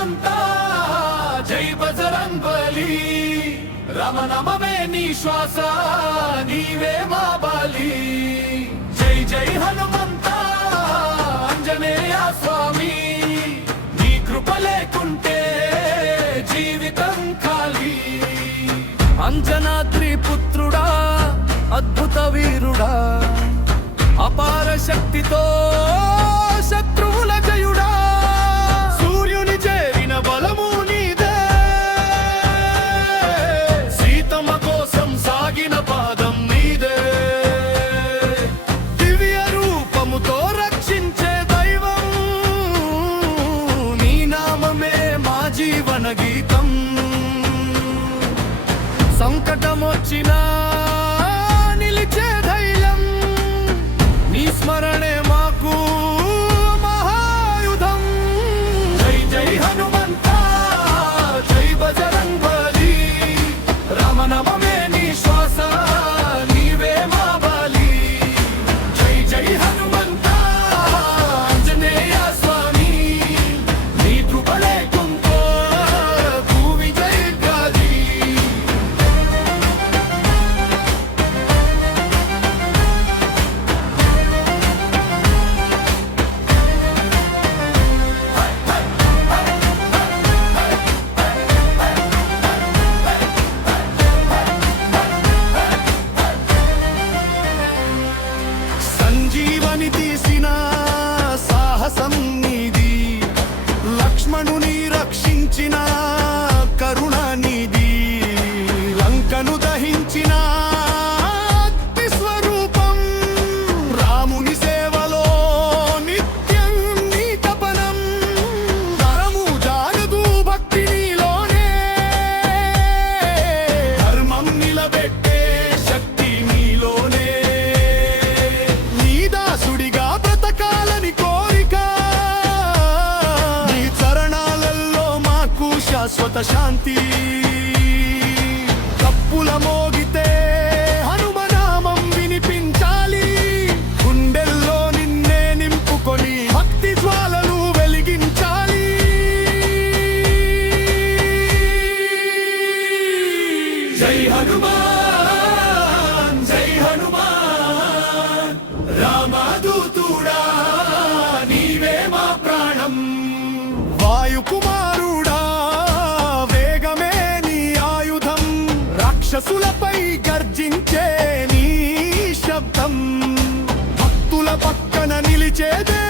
హనుమంతా జై బజరంగ్ బలి రమణమమే నీ శ్వాస నీవే మా బలి జై జై హనుమంతా ఆంజనేయ స్వామి నీ కృప లేకుంటే జీవితం ఖాళీ అంజనాద్రి పుత్రుడా అద్భుత వీరుడా అపార శక్తితో శత్రువుల జయుడా సూర్యుని చేరిన బలము నీదే సీతమ్మ కోసం సాగిన పాదం నీదే దివ్య రూపముతో రక్షించే దైవం నీ నామమే మా జీవన గీతం సంకటమొచ్చినా నిలిచే ధైర్యం నీ స్మరణే మాకు మహాయుధం జై జై హనుమంతా జై బజరంగ్ బలి రామనామమే నీ శ్వాస నీవే మా బలి జై జై హనుమంతా ఆంజనేయ స్వామి నీ కృప లేకుంటే భూమి జయగాలి సంజీవని తీసిన సాహసం నీది లక్ష్మణుని రక్షించిన కరుణ నీది లంకను దహించిన అగ్ని స్వరూపం రాముని సేవలో నిత్యం నీ తపనం ధర్మము జాగదు భక్తి నీలోనే ధర్మం నిలబెట్టే శక్తి నీలోనే నీ దాసుడిగా బ్రతకాలని కోరిక నీ చరణాలలో మాకు శాశ్వత శాంతి కప్పుల మోగితే హనుమనామం వినిపించాలి గుండెల్లో నిన్నే నింపుకొని భక్తి జ్వాలలు వెలిగించాలి జై హనుమాన్ జై హనుమాన్ రామదూతుడా నీవే మా ప్రాణం వాయుకుమారుడా వేగమే నీ ఆయుధం రాక్షసులపై గర్జించే నీ శబ్దం భక్తుల పక్కన నిలిచేదే